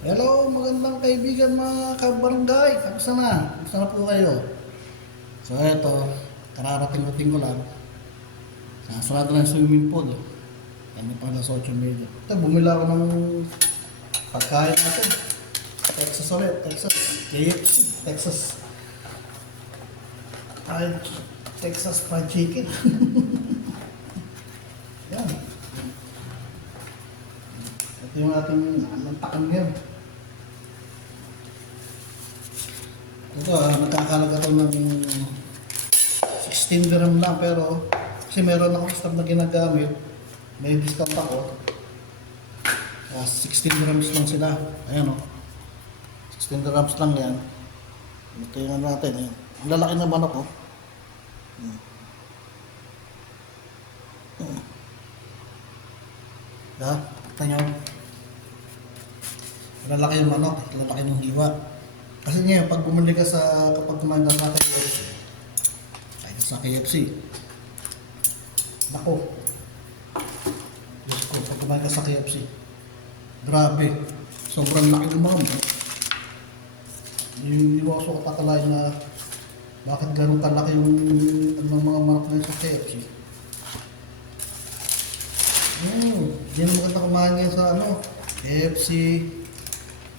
Hello, magandang kaibigan mga kabarangay. Kamusta na? Kamusta na po kayo? So eto, kararating-rating ko lang. Nasarado na yung swimming pool. Kami pa na social media. Ito, bumila ako ng pagkain natin. Texas ulit, Texas. KFC, Texas. Fried, Texas fried chicken. Yan. Ito yung ating mantakan ngayon. Ito, ah, nagkakalaga to ng 16 dirham lang pero kasi meron ako stop na ginagamit, may discount ako. Kaya 16 dirhams lang sila. Ayan o. 16 dirhams lang yan. Ito yung natin. Ayan. Ang lalaki na manok oh. Hmm. Hmm. Ha? Ito nyo. Lalaki yung manok, lalaki ng hiwa. Kasi ngayon, pag bumili ka sa, kapag kumain sa KFC, kahit sa KFC, nako, Diyos ko, pag kumain sa KFC, grabe, sobrang laki ng mga. Yung hindi mo ako katakalain na bakit ganun kalaki yung ano, mga manok na sa KFC. Hmm, hindi na maganda kumain sa ano, KFC,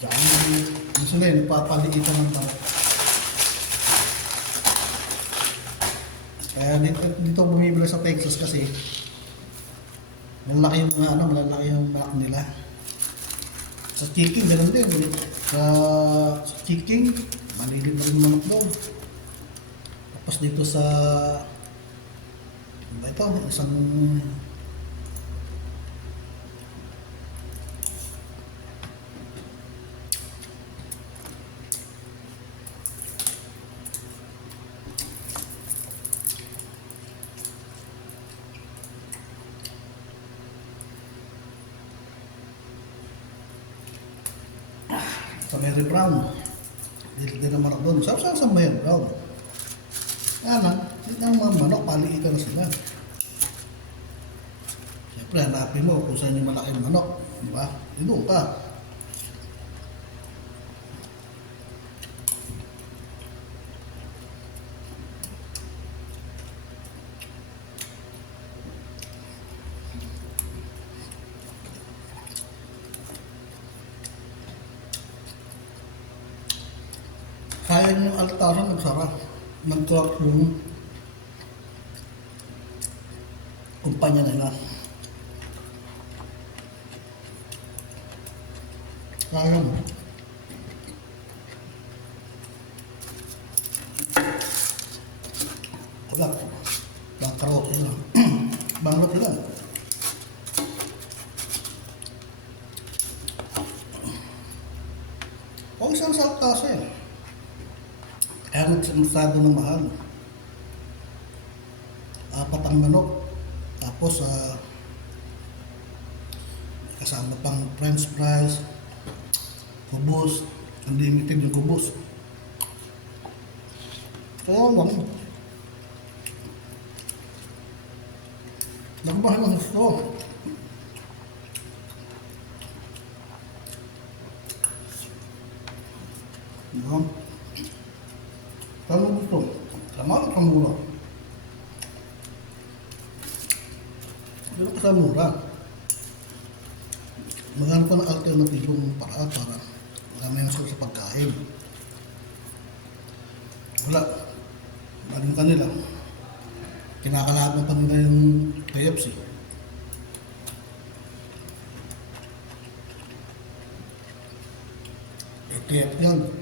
Jollibee, yung sila yun, nagpapaligitan ng manok. Kaya dito, dito bumibili sa Texas kasi malalaki yung mga ano, malalaki yung manok nila. Sa chicken, ganun din. Sa, sa chicken, malilit na rin manok doon. Tapos dito sa ano ba ito? Isang sa Mary Brown. Dito din ang manok doon. Saan saan sa Mary Brown? Kaya ang mga manok, paliitan na sila. Siyempre, hanapin mo kung saan yung malaking manok. Di ba? Doon ka. Kaya yung altasan nagsara. Nag-truck yung kumpanya nila. Wala. Bankrupt sila. Bankrupt sila. O isang saltasa eh. Kaya magsado ng mahal. Apat ang manok. Tapos, ah, kasama pang french fries, kubos, unlimited yung kubos. Kaya lang. Nagmahal ng gusto. Diba? Kano gusto? Sama o sa mura? Pero ka sa mura. Maghanap ka ng alternatibong paraan para marami na sa pagkain. Wala. Bagong kanila. Nila yung KFC. ETF yan. Yan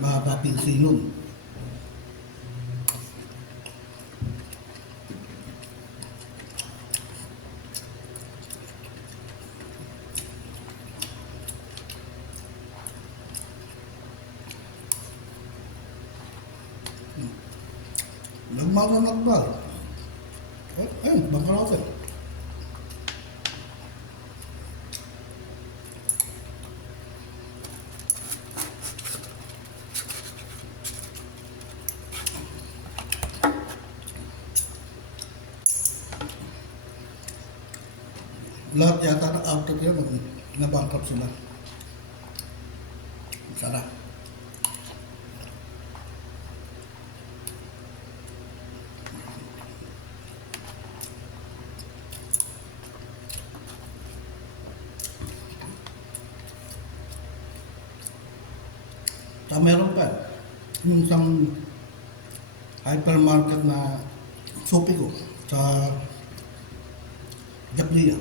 mahaba pinsilon. Lahat yata na after yun, nabankrupt sila. Sarap. Saka meron pa, yung isang hypermarket na supi ko sa Gaplia.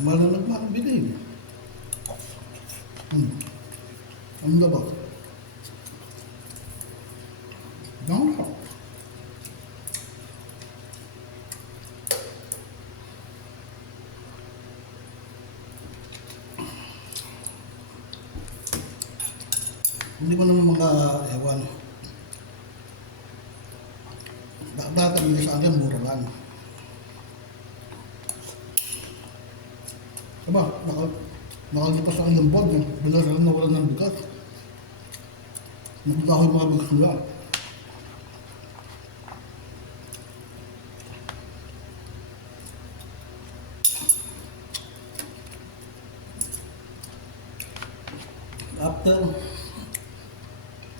Malanag mga bilhin. Hmm. Ano na ba? Ang harap. Hindi ko naman mga ewan. Dati hindi sa akin, mura lang. Diba, naka, nakalipas ako ng buwan, eh. bila sila nawalan ng bigas. Nakita ko yung mga nila. After,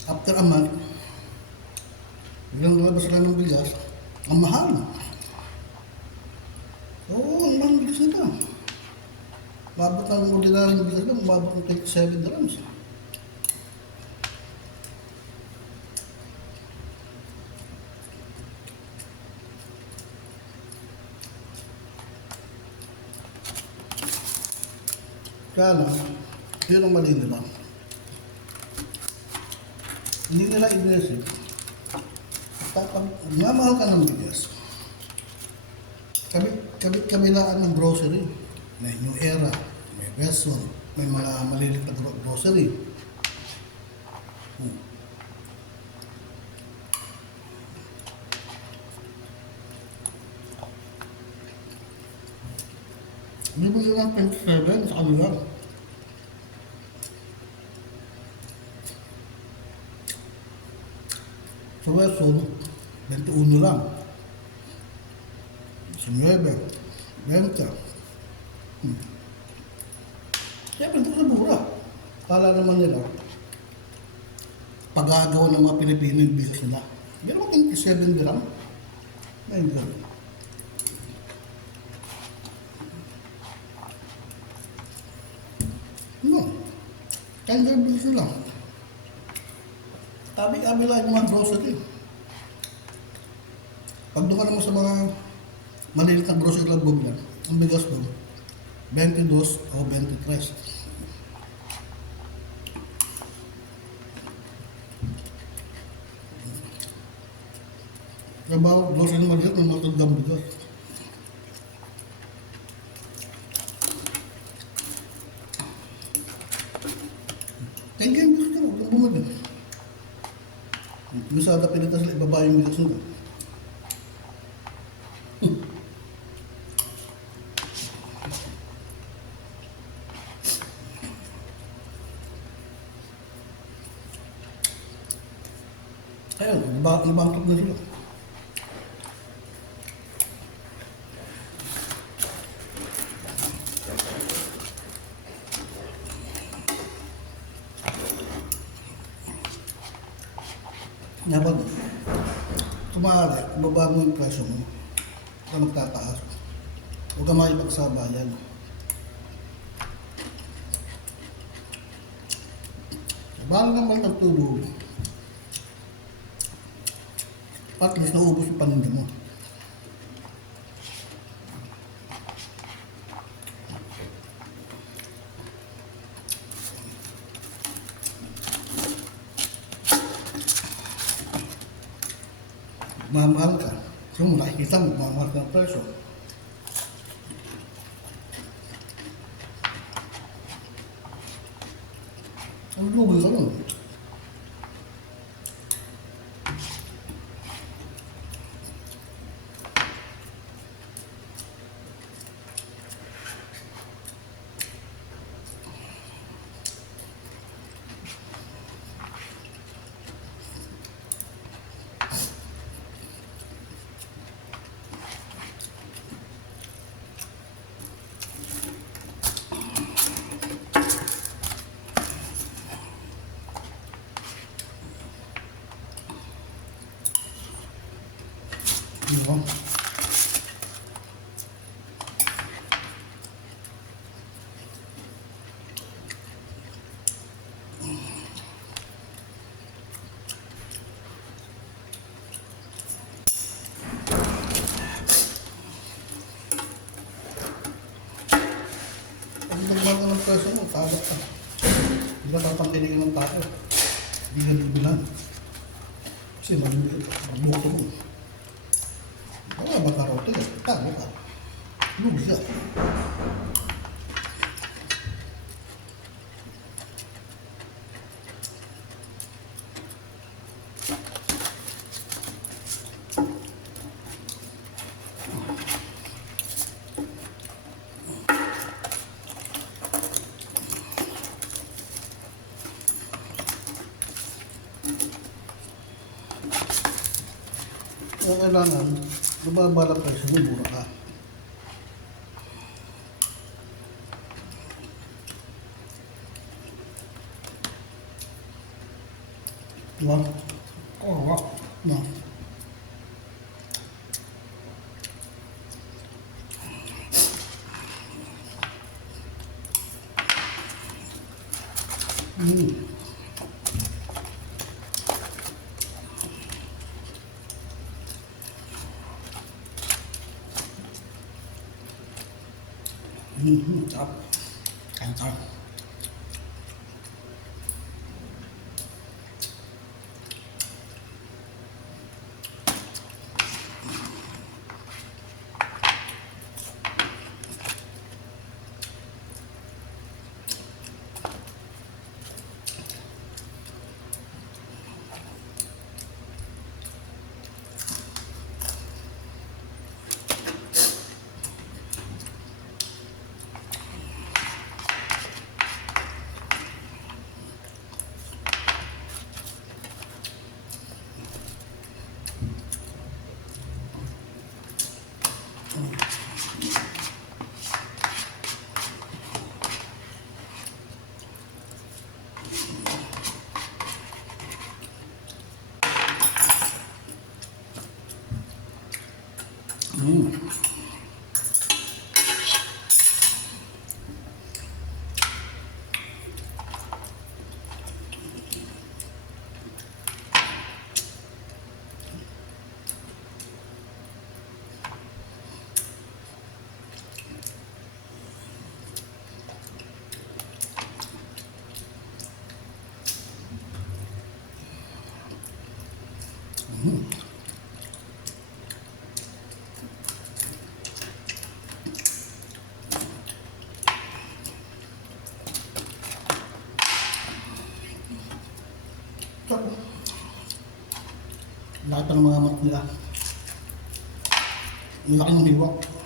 after a month, biglang lumabas sila ng bigas, ang mahal. Oo, ang mahal ng bigas nila. Mabot ng ordinaryong bigas lang, mabot ng 27 grams. Kaya lang, yun ang mali nila. Hindi nila inisip. Tapag, mamahal ka ng bigas. Kabit, kabit kabilaan ng grocery. May New Era, may Besson, may mga malilit na gro- grocery. Hmm. Bibili ng 27 sa kanila. Sa Wesson, 21 lang. 19, 20. Hmm. Siyempre, ito sa mura. Kala naman nila, pagagawa ng mga Pilipino yung business nila. Yan naman 27 gram. Ayun ganun. No. Yung business nila. Tabi-abi lang yung mga grocery. Pag ka naman sa mga malilit na grocery buglan, ang bigas doon, 22 o 23. Trabaho, grocery maliit ng matandang bigas. Thank you. Huwag bumagin. Lusada pinita sila, ibaba yung bigas nila. bangkit na sila. na pag tumaray, ibaba mo yung presyo mo, ka magtataas. Huwag ka makipagsabayan. Bago naman ang tubo mo at least naubos yung paninda mo. mamahal ka. Yung nakikita mo, mamahal ka ng presyo. Ang lugi ka nun. Di ba? Pag nagbago ng presyo mo, tabak ka. Hindi ka tatangkilikin ng tao. Hindi ka bibilan. Kasi magbuto mo. Wala ba karote? Tago ka. Lugi ka. Kaya kailangan, lumaba lang presyo mo, mura ka. 嗯嗯，好，干掉 ng mga mat nila. Ang laki ng.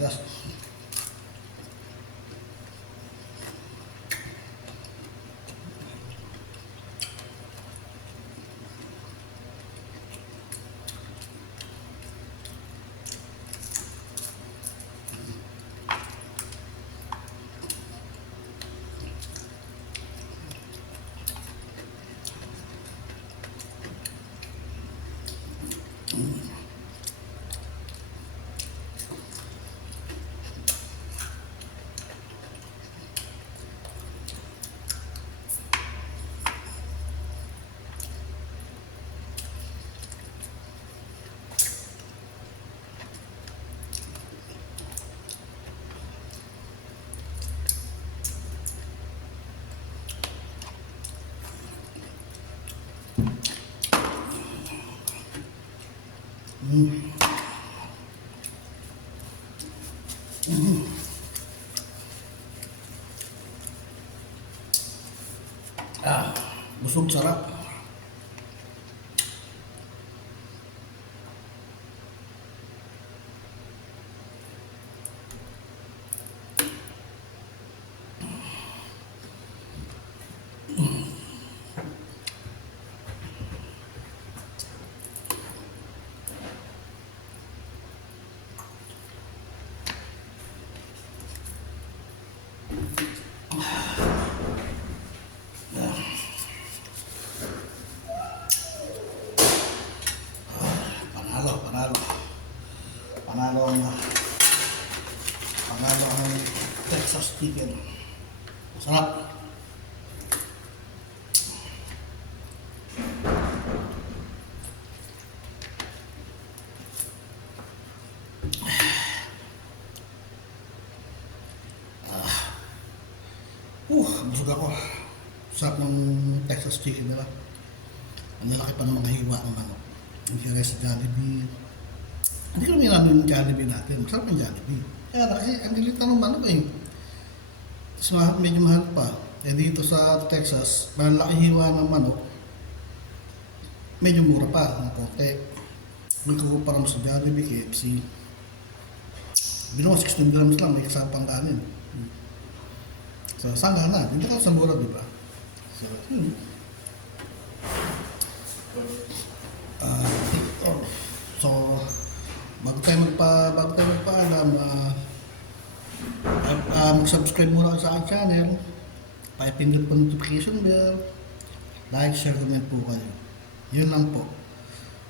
Gracias. Busog sarap. Panalo, panalo. Panalo ang panalo ang Texas chicken. Sarap. Uh, busog ako. Sarap ng Texas chicken nila. Ang lalaki pa ng mga hiwa ng ano. Hindi kaya sa Jollibee. Hindi ko namin yung Jollibee natin. Masarap yung Jollibee. Kaya kasi ang lilit ng manok eh. Tapos mahal, medyo mahal pa. Eh dito sa Texas, malaki hiwa ng manok. Medyo mura pa ng konti. May kukumpara mo sa Jollibee, KFC. Bilang 16 grams lang, may kasama pang kanin. So, saan ka na? Hindi ka sa mura, di ba? So, yun. Ah, oh. so, bago tayo magpa, bago tayo magpaalam, ah, ah, ah, mag-subscribe muna sa aking channel. Pakipindot po notification bell. Like, share, comment po kayo. Yun lang po.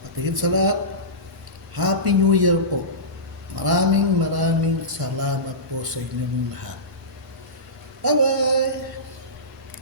At higit sa lahat, Happy New Year po. Maraming maraming salamat po sa inyong lahat. Bye-bye!